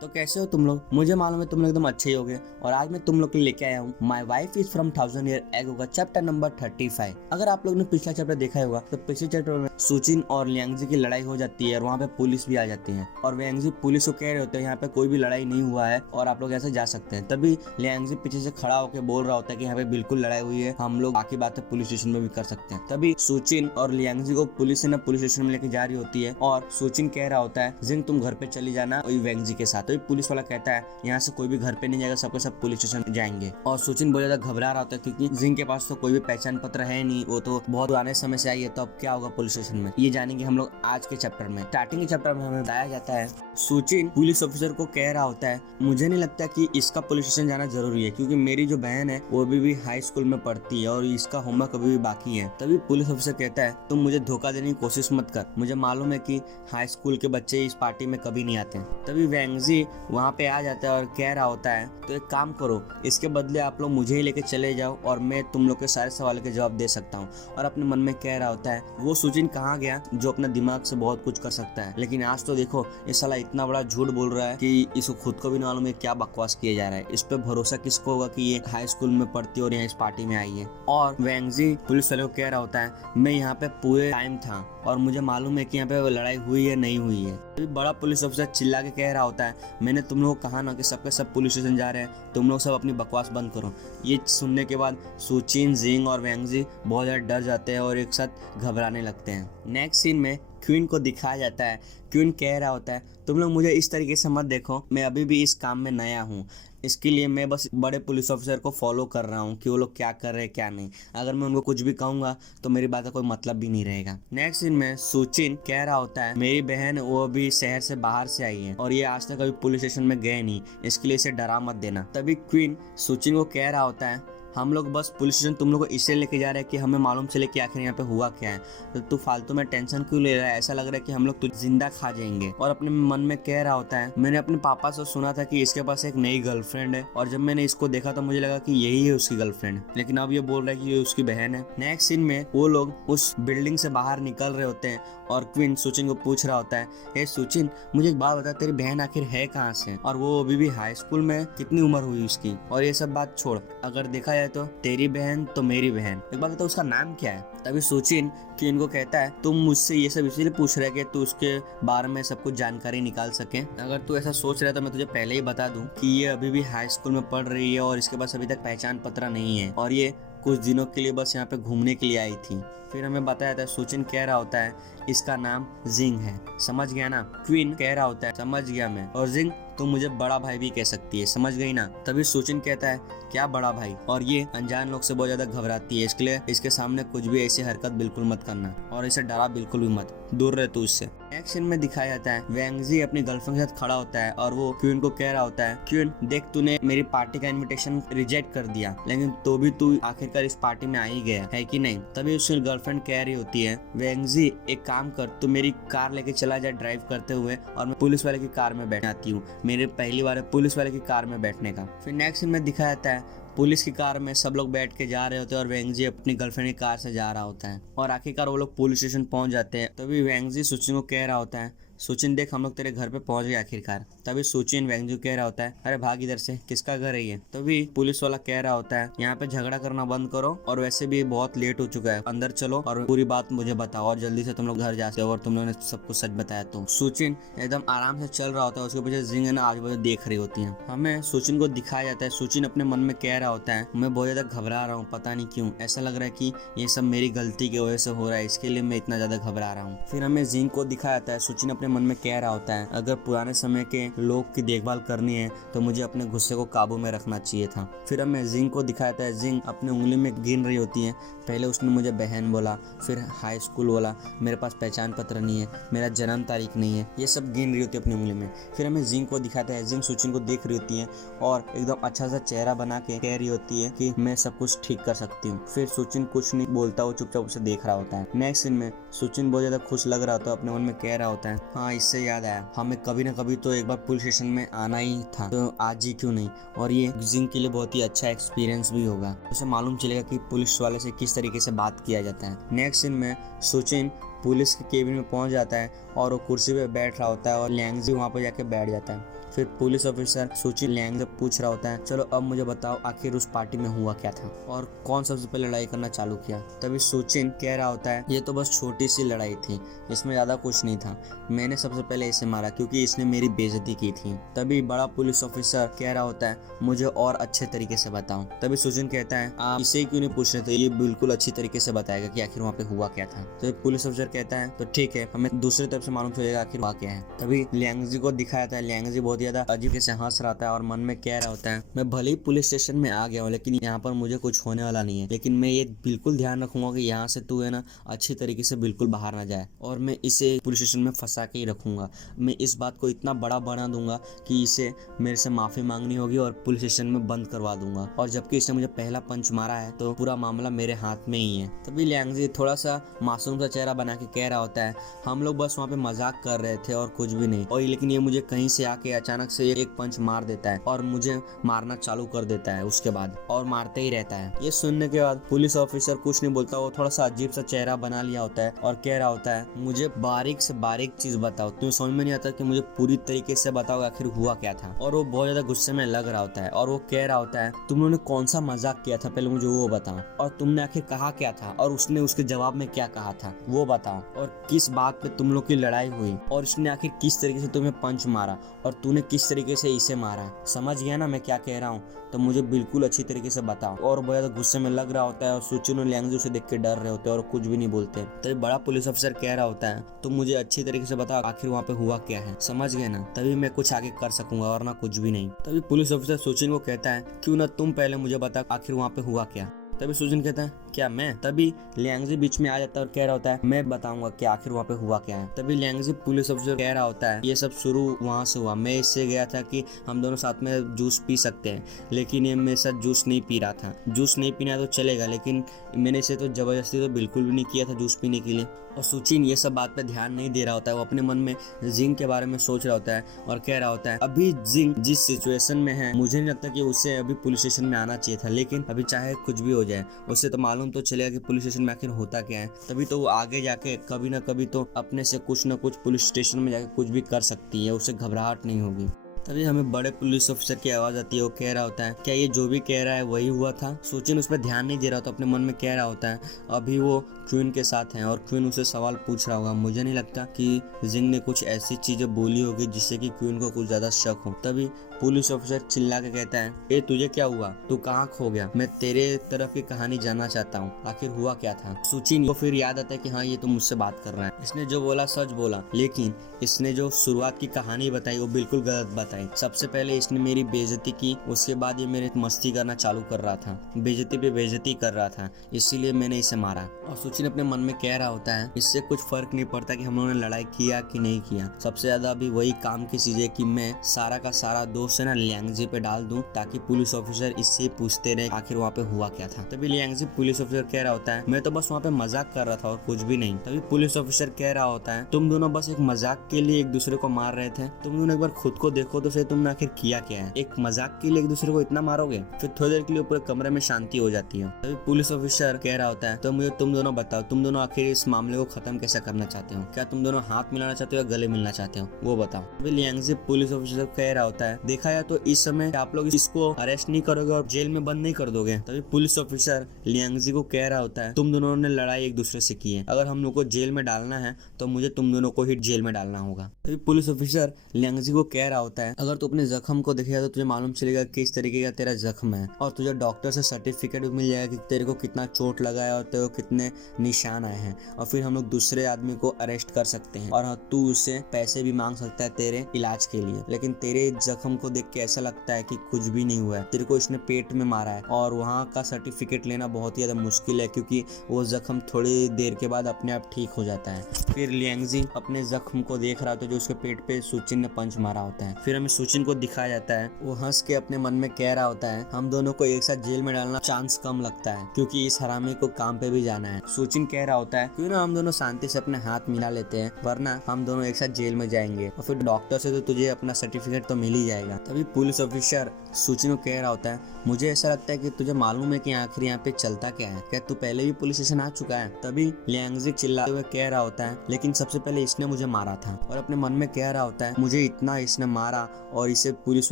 तो कैसे हो तुम लोग? मुझे मालूम है तुम लोग एकदम अच्छे ही होगे। और आज मैं तुम लोग के लिए लेके आया हूँ my wife is from 1000 year ago का चैप्टर नंबर 35। अगर आप लोग ने पिछला चैप्टर देखा होगा तो पिछले चैप्टर में सुचिन और लियांगजी की लड़ाई हो जाती है और वहाँ पे पुलिस भी आ जाती है और लियांगजी पुलिस को कह रहे होते हैं यहाँ पे कोई भी लड़ाई नहीं हुआ है और आप लोग ऐसे जा सकते हैं। तभी लियांगजी पीछे से खड़ा होकर बोल रहा होता है कि यहाँ पे बिल्कुल लड़ाई हुई है, हम लोग बाकी बातें पुलिस स्टेशन में भी कर सकते हैं। तभी सुचिन और लियांगजी को पुलिस ने पुलिस स्टेशन में लेके जा रही होती है और सुचिन कह रहा होता है जिंग तुम घर पे चली जाना वेंगजी के साथ। तो पुलिस वाला कहता है यहाँ से कोई भी घर पे नहीं जाएगा, सबके सब पुलिस स्टेशन जाएंगे। और सुचिन बहुत ज्यादा घबरा रहा होता है क्योंकि जिंग के पास तो कोई भी पहचान पत्र है नहीं, वो तो बहुत पुराने समय से आई है, तो अब क्या होगा पुलिस स्टेशन में, ये जानेंगे हम लोग आज के चैप्टर में। स्टार्टिंग के चैप्टर में हमें बताया जाता है सुचिन पुलिस ऑफिसर को कह रहा होता है मुझे नहीं लगता कि इसका पुलिस स्टेशन जाना जरूरी है क्योंकि मेरी जो बहन है वो अभी भी हाई स्कूल में पढ़ती है और इसका होमवर्क अभी भी बाकी है। तभी पुलिस ऑफिसर कहता है तुम मुझे धोखा देने की कोशिश मत कर, मुझे मालूम है कि हाई स्कूल के बच्चे इस पार्टी में कभी नहीं आते। तभी वेंगजी वहाँ पे आ जाता है और कह रहा होता है तो एक काम करो, इसके बदले आप लोग मुझे ही लेके चले जाओ और मैं तुम लोग के सारे सवालों के जवाब दे सकता हूँ। और अपने मन में कह रहा होता है वो सुचिन कहाँ गया जो अपने दिमाग से बहुत कुछ कर सकता है, लेकिन आज तो देखो ये साला इतना बड़ा झूठ बोल रहा है कि इसको खुद को भी ना मालूम है क्या बकवास किया जा रहा है। इस पे भरोसा किसको होगा कि ये हाई स्कूल में पढ़ती और यहाँ इस पार्टी में आई है। और वेंगजी पुलिस वाले को कह रहा होता है मैं यहाँ पे पूरे टाइम था और मुझे मालूम है कि यहाँ पे लड़ाई हुई है नहीं हुई है। अभी बड़ा पुलिस अफसर चिल्ला के कह रहा होता है मैंने तुम लोग को कहा ना कि सबके सब पुलिस स्टेशन जा रहे हैं, तुम लोग सब अपनी बकवास बंद करो। ये सुनने के बाद सुचिन, जिंग और वेंगजी बहुत ज्यादा डर जाते हैं और एक साथ घबराने लगते हैं। नेक्स्ट सीन में क्वीन को दिखाया जाता है। क्वीन कह रहा होता है तुम लोग मुझे इस तरीके से मत देखो, मैं अभी भी इस काम में नया हूँ, इसके लिए मैं बस बड़े पुलिस ऑफिसर को फॉलो कर रहा हूँ कि वो लोग क्या कर रहे हैं क्या नहीं। अगर मैं उनको कुछ भी कहूँगा तो मेरी बात का कोई मतलब भी नहीं रहेगा। नेक्स्ट सीन में सुचिन कह रहा होता है मेरी बहन वो भी शहर से बाहर से आई है और ये आज तक कभी पुलिस स्टेशन में गए नहीं, इसके लिए इसे डरा मत देना। तभी क्वीन सुचिन को कह रहा होता है हम लोग बस पुलिस स्टेशन तुम लोग को इसलिए लेके जा रहे हैं कि हमें मालूम चले कि आखिर यहाँ पे हुआ क्या है, तो तू फालतू में टेंशन क्यों ले रहा है, ऐसा लग रहा है कि हम लोग तुझे जिंदा खा जाएंगे। और अपने मन में कह रहा होता है मैंने अपने पापा से सुना था कि इसके पास एक नई गर्लफ्रेंड है और जब मैंने इसको देखा तो मुझे लगा कि यही है उसकी गर्लफ्रेंड, लेकिन अब ये बोल रहा है कि ये उसकी बहन है। नेक्स्ट सीन में वो लोग उस बिल्डिंग से बाहर निकल रहे होते हैं और क्वीन सुचिन को पूछ रहा होता है हे सुचिन मुझे एक बात बता तेरी बहन आखिर है कहाँ से और वो अभी भी हाई स्कूल में, कितनी उम्र हुई उसकी, और ये सब बात छोड़, अगर देखा जाए तो तेरी बहन तो मेरी बहन, एक बात बता उसका नाम क्या है। तभी सुचिन क्वीन को कहता है तुम मुझसे ये सब इसीलिए पूछ रहे कि तू उसके बारे में सब कुछ जानकारी निकाल सके, अगर तू ऐसा सोच रहा है तो मैं तुझे पहले ही बता दूं कि ये अभी भी हाई स्कूल में पढ़ रही है और इसके पास अभी तक पहचान पत्र नहीं है और ये कुछ दिनों के लिए बस यहाँ पे घूमने के लिए आई थी। फिर हमें बताया था सुचिन कह रहा होता है इसका नाम जिंग है, समझ गया ना। क्वीन कह रहा होता है समझ गया मैं, और जिंग तुम मुझे बड़ा भाई भी कह सकती है, समझ गई ना। तभी सुचिन कहता है क्या बड़ा भाई, और ये अनजान लोग से बहुत ज्यादा घबराती है, इसके लिए इसके सामने कुछ भी ऐसी हरकत बिल्कुल मत करना और इसे डरा बिल्कुल भी मत, दूर रहे तू इससे। एक्शन में दिखाया जाता है वेंगजी अपनी गर्लफ्रेंड के साथ खड़ा होता है और वो क्वीन को कह रहा होता है क्वीन देख तूने मेरी पार्टी का इनविटेशन रिजेक्ट कर दिया लेकिन तो भी तू आखिरकार इस पार्टी में आ ही गया है कि नहीं। तभी उसकी गर्लफ्रेंड कह रही होती है वेंगजी एक काम कर, तू मेरी कार लेके चला जा ड्राइव करते हुए और मैं पुलिस वाले की कार में बैठ आती हूँ, मेरे पहली बार है पुलिस वाले की कार में बैठने का। फिर नेक्स्ट सीन में दिखाया जाता है पुलिस की कार में सब लोग बैठ के जा रहे होते हैं और वेंगजी अपनी गर्लफ्रेंड की कार से जा रहा होता है और आखिरकार वो लोग पुलिस स्टेशन पहुंच जाते हैं। तभी वेंगजी सुचिन को कह रहा होता है सुचिन देख हम लोग तेरे घर पे पहुंच गए आखिरकार। तभी सुचिन वेंगजी कह रहा होता है अरे भाग इधर से, किसका घर है ये। तभी पुलिस वाला कह रहा होता है यहाँ पे झगड़ा करना बंद करो और वैसे भी बहुत लेट हो चुका है, अंदर चलो और पूरी बात मुझे बताओ और जल्दी से तुम लोग घर जा सकते हो और तुम लोगों ने सब कुछ सच बताया। तो सुचिन एकदम आराम से चल रहा होता है, उसके पीछे जिंग ना आजू बाजू देख रही होती है। हमें सुचिन को दिखाया जाता है सुचिन अपने मन में कह रहा होता है मैं बहुत ज्यादा घबरा रहा हूँ, पता नहीं क्यों, ऐसा लग रहा है कि ये सब मेरी गलती की वजह से हो रहा है, इसके लिए मैं इतना ज्यादा घबरा रहा हूँ। फिर हमें जिंग को दिखाया जाता है सुचिन अपने मन में कह रहा होता है अगर पुराने समय के लोग की देखभाल करनी है तो मुझे अपने गुस्से को काबू में रखना चाहिए था। फिर हमें जिंग को दिखाता है जिंग अपनी उंगली में गिन रही होती है, पहले उसने मुझे बहन बोला, फिर हाई स्कूल बोला, मेरे पास पहचान पत्र नहीं है, मेरा जन्म तारीख नहीं है, ये सब गिन रही होती है अपनी उंगली में। फिर हमें जिंग को दिखाता है जिंग सुचिन को देख रही होती है और एकदम अच्छा सा चेहरा बना के कह रही होती है कि मैं सब कुछ ठीक कर सकती हूँ। फिर सुचिन कुछ नहीं बोलता, वो चुपचाप उसे देख रहा होता है। नेक्स्ट सीन में सुचिन बहुत ज्यादा खुश लग रहा होता है, अपने मन में कह रहा होता है हाँ इससे याद आया हमें कभी ना कभी तो एक बार पुलिस स्टेशन में आना ही था, तो आज ही क्यों नहीं, और ये जिंग के लिए बहुत ही अच्छा एक्सपीरियंस भी होगा, उसे मालूम चलेगा कि पुलिस वाले से किस तरीके से बात किया जाता है। नेक्स्ट सीन में सुचिन पुलिस के केबिन में पहुंच जाता है और वो कुर्सी पे बैठ रहा होता है और लियांगजी वहाँ पर जाके बैठ जाता है। फिर पुलिस ऑफिसर सुचिन लियांग से पूछ रहा होता है, चलो अब मुझे बताओ आखिर उस पार्टी में हुआ क्या था और कौन सबसे पहले लड़ाई करना चालू किया। तभी सुचिन कह रहा होता है, ये तो बस छोटी सी लड़ाई थी, इसमें ज्यादा कुछ नहीं था, मैंने सबसे पहले इसे मारा क्योंकि इसने मेरी बेइज्जती की थी। तभी बड़ा पुलिस ऑफिसर कह रहा होता है, मुझे और अच्छे तरीके से बताओ। तभी सुचिन कहता है, आप इसे क्यों नहीं पूछ रहे थे, ये बिल्कुल अच्छी तरीके से बताएगा कि आखिर वहाँ पे हुआ क्या था। तो पुलिस ऑफिसर कहता है, तो ठीक है, हमें दूसरी तरफ से मालूम चलेगा आखिर हुआ क्या है। तभी लियांगजी को दिखाया जाता है, लियांगजी बहुत ज्यादा अजीब से हंस रहा था और मन में कह रहा होता है, मैं भले ही पुलिस स्टेशन में आ गया हूँ लेकिन यहाँ पर मुझे कुछ होने वाला नहीं है, लेकिन मैं ये बिल्कुल ध्यान रखूंगा कि यहाँ से तू है ना अच्छी तरीके से बिल्कुल बाहर ना जाए और मैं इसे पुलिस स्टेशन में फंसा के ही रखूंगा। मैं इस बात को इतना बड़ा बना दूंगा कि इसे मेरे से माफी मांगनी होगी और पुलिस स्टेशन में बंद करवा दूंगा, और जबकि इसने मुझे पहला पंच मारा है तो पूरा मामला मेरे हाथ में ही है। तभी लियांगजी थोड़ा सा मासूम सा चेहरा बना के कह रहा होता है, हम लोग बस वहाँ पे मजाक कर रहे थे और कुछ भी नहीं, और लेकिन ये मुझे कहीं से आके अचानक से एक पंच मार देता है और मुझे मारना चालू कर देता है उसके बाद, और मारते ही रहता है। ये सुनने के बाद पुलिस ऑफिसर कुछ नहीं बोलता, वो थोड़ा सा अजीब सा चेहरा बना लिया होता है और कह रहा होता है, मुझे बारीक से बारीक चीज बताओ, तुम्हें समझ में नहीं आता कि मुझे पूरी तरीके से बताओ आखिर हुआ क्या था। और वो बहुत ज्यादा गुस्से में लग रहा होता है और वो कह रहा होता है, तुम लोगों ने कौन सा मजाक किया था पहले मुझे वो बताओ, और तुमने आखिर कहा क्या था और उसने उसके जवाब में क्या कहा था वो बताओ, और किस बात पे तुम लोग की लड़ाई हुई और इसने आखिर किस तरीके से तुम्हें पंच मारा और तूने किस तरीके से इसे मारा। समझ गया ना मैं क्या कह रहा हूँ, तो मुझे बिल्कुल अच्छी तरीके से बताओ। और बहुत ज्यादा गुस्से में लग रहा होता है और सुचिन और लियांगजी उसे देख के डर रहे होते हैं और कुछ भी नहीं बोलते। तभी बड़ा पुलिस अफसर कह रहा होता है, तुम मुझे अच्छी तरीके से बताओ आखिर वहाँ पे हुआ क्या है, समझ गए ना, तभी मैं कुछ आगे कर सकूंगा और ना कुछ भी नहीं। तभी पुलिस ऑफिसर सुचिन को कहता है, क्यों ना तुम पहले मुझे बता आखिर वहाँ पे हुआ क्या। तभी सुचिन कहता है, क्या मैं। तभी लियांगजी बीच में आ जाता है और कह रहा होता है, मैं बताऊंगा कि आखिर वहाँ पे हुआ क्या है। तभी लियांगजी पुलिस ऑफिसर कह रहा होता है, ये सब शुरू वहाँ से हुआ, मैं इससे गया था कि हम दोनों साथ में जूस पी सकते हैं, लेकिन ये मेरे साथ जूस नहीं पी रहा था। जूस नहीं पीना तो चलेगा, लेकिन मैंने इसे तो जबरदस्ती तो बिल्कुल भी नहीं किया था जूस पीने के लिए। और सुचिन ये सब बात पे ध्यान नहीं दे रहा होता है, वो अपने मन में जिंग के बारे में सोच रहा होता है और कह रहा होता है, अभी जिंग जिस सिचुएशन में है मुझे नहीं लगता कि उसे अभी पुलिस स्टेशन में आना चाहिए था, लेकिन अभी चाहे कुछ भी हो जाए उसे तो मालूम तो चलेगा कि पुलिस स्टेशन में आखिर होता क्या है, तभी तो वो आगे जाके कभी ना कभी तो अपने से कुछ ना कुछ पुलिस स्टेशन में जाके कुछ भी कर सकती है, उसे घबराहट नहीं होगी। तभी हमें बड़े पुलिस ऑफिसर की आवाज आती है, वो कह रहा होता है, क्या ये जो भी कह रहा है वही हुआ था। सुचिन उस पर ध्यान नहीं दे रहा तो अपने मन में कह रहा होता है, अभी वो क्वीन के साथ हैं और क्वीन उसे सवाल पूछ रहा होगा, मुझे नहीं लगता कि जिंग ने कुछ ऐसी चीजें बोली होगी जिससे कि क्वीन को कुछ ज्यादा शक हो। तभी पुलिस ऑफिसर चिल्ला के कहता है, ए तुझे क्या हुआ, तू कहाँ खो गया, मैं तेरे तरफ की कहानी जानना चाहता हूँ, आखिर हुआ क्या था। सुचिन को फिर याद आता है कि हाँ ये तो मुझसे बात कर रहा है, इसने जो बोला सच बोला, लेकिन इसने जो शुरुआत की कहानी बताई वो बिल्कुल गलत बताई। सबसे पहले इसने मेरी बेइज्जती की, उसके बाद ये मेरे मस्ती करना चालू कर रहा था, बेइज्जती पे बेइज्जती कर रहा था, इसीलिए मैंने इसे मारा। और सुचिन अपने मन में कह रहा होता है, इससे कुछ फर्क नहीं पड़ता कि हम लोगों ने लड़ाई किया कि नहीं किया, सबसे ज्यादा अभी वही काम की चीज है कि मैं सारा का सारा दोष है ना लियांगजी पे डाल दूं, ताकि पुलिस ऑफिसर इससे पूछते रहे आखिर वहाँ पे हुआ क्या था। तभी लियांगजी पुलिस ऑफिसर कह रहा होता है, मैं तो बस वहाँ पे मजाक कर रहा था और कुछ भी नहीं। तभी पुलिस ऑफिसर कह रहा होता है, तुम दोनों बस एक मजाक के लिए एक दूसरे को मार रहे थे, तुम दोनों एक बार खुद को देखो तो सही, तुमने आखिर किया क्या है, एक मजाक के लिए एक दूसरे को इतना मारोगे। फिर थोड़ी देर के लिए पूरे कमरे में शांति हो जाती है। तभी पुलिस ऑफिसर कह रहा होता है, तो मुझे तुम दोनों बताओ, तुम दोनों आखिर इस मामले को खत्म कैसे करना चाहते हो, क्या तुम दोनों हाथ मिलाना चाहते हो या गले मिलना चाहते हो, वो बताओ। तभी लियांगजी पुलिस ऑफिसर कह रहा होता है, देखा या तो इस समय आप लोग इसको अरेस्ट नहीं करोगे और जेल में बंद नहीं कर दोगे। तभी पुलिस ऑफिसर लियांगजी को कह रहा होता है, तुम दोनों ने लड़ाई एक दूसरे से की है, अगर हम लोग को जेल में डालना है तो मुझे तुम दोनों को ही जेल में डालना होगा। तभी पुलिस ऑफिसर लियांगजी को कह रहा होता है, अगर तू अपने जख्म को देखेगा तो तुझे मालूम चलेगा किस तरीके का तेरा जख्म है, और तुझे डॉक्टर से सर्टिफिकेट भी मिल जाएगा कि तेरे को कितना चोट लगा है और तेरे को कितने निशान आए हैं, और फिर हम लोग दूसरे आदमी को अरेस्ट कर सकते हैं, और हाँ तू उससे पैसे भी मांग सकता है तेरे इलाज के लिए। लेकिन तेरे जख्म को देख के ऐसा लगता है कि कुछ भी नहीं हुआ है, तेरे को इसने पेट में मारा है, और वहाँ का सर्टिफिकेट लेना बहुत ही ज्यादा मुश्किल है क्योंकि वो जख्म थोड़ी देर के बाद अपने आप ठीक हो जाता है। फिर लियांगजी अपने जख्म को देख रहा था जो उसके पेट पे सुचिन ने पंच मारा होता है। फिर में सुचिन को दिखाया जाता है, वो हंस के अपने मन में कह रहा होता है हम दोनों को एक साथ जेल में डालना चांस कम लगता है क्योंकि इस हरामी को काम पे भी जाना है। सुचिन कह रहा होता है क्यों ना हम दोनों शांति से अपने हाथ मिला लेते हैं, वरना हम दोनों एक साथ जेल में जाएंगे और फिर डॉक्टर से तो तुझे अपना सर्टिफिकेट तो मिल ही जाएगा। तभी पुलिस ऑफिसर सुचिन को कह रहा होता है मुझे ऐसा लगता है कि तुझे मालूम है कि आखिर यहाँ पे चलता क्या है, क्या तू पहले भी पुलिस स्टेशन आ चुका है। तभी लियांगजी चिल्लाते हुए कह रहा होता है लेकिन सबसे पहले इसने मुझे मारा था, और अपने मन में कह रहा होता है मुझे इतना इसने मारा और इसे पुलिस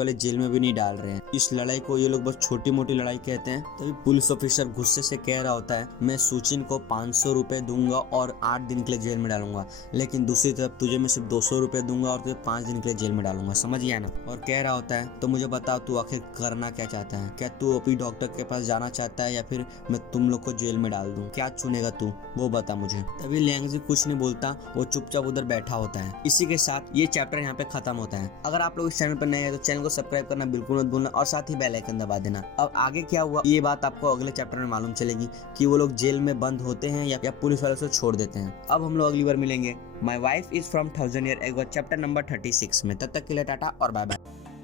वाले जेल में भी नहीं डाल रहे हैं, इस लड़ाई को ये लोग बस छोटी मोटी लड़ाई कहते हैं। तभी पुलिस ऑफिसर गुस्से से कह रहा होता है मैं सुचिन को 500 रुपए दूंगा और 8 दिन के लिए जेल में डालूंगा, लेकिन दूसरी तरफ तुझे मैं सिर्फ 200 रुपए दूंगा और तुझे 5 दिन के लिए जेल में डालूंगा, समझ गया ना। और कह रहा होता है तो मुझे बता तू आखिर करना क्या चाहता है, क्या तू ओपी डॉक्टर के पास जाना चाहता है या फिर मैं तुम लोग को जेल में डाल दूं, क्या चुनेगा तू वो बता मुझे। तभी लियांगजी कुछ नहीं बोलता, वो चुपचाप उधर बैठा होता है। इसी के साथ ये चैप्टर यहाँ पे खत्म होता है। अगर आप लोग इस चैनल पर नए हैं तो चैनल को सब्सक्राइब करना बिल्कुल मत भूलना और साथ ही बेल आइकन दबा देना। अब आगे क्या हुआ ये बात आपको अगले चैप्टर में मालूम चलेगी कि वो लोग जेल में बंद होते हैं या पुलिस वालों से छोड़ देते हैं। अब हम लोग अगली बार मिलेंगे my wife is from 1000 year ago chapter number 36 में। तब तक के लिए टाटा और बाय बाय।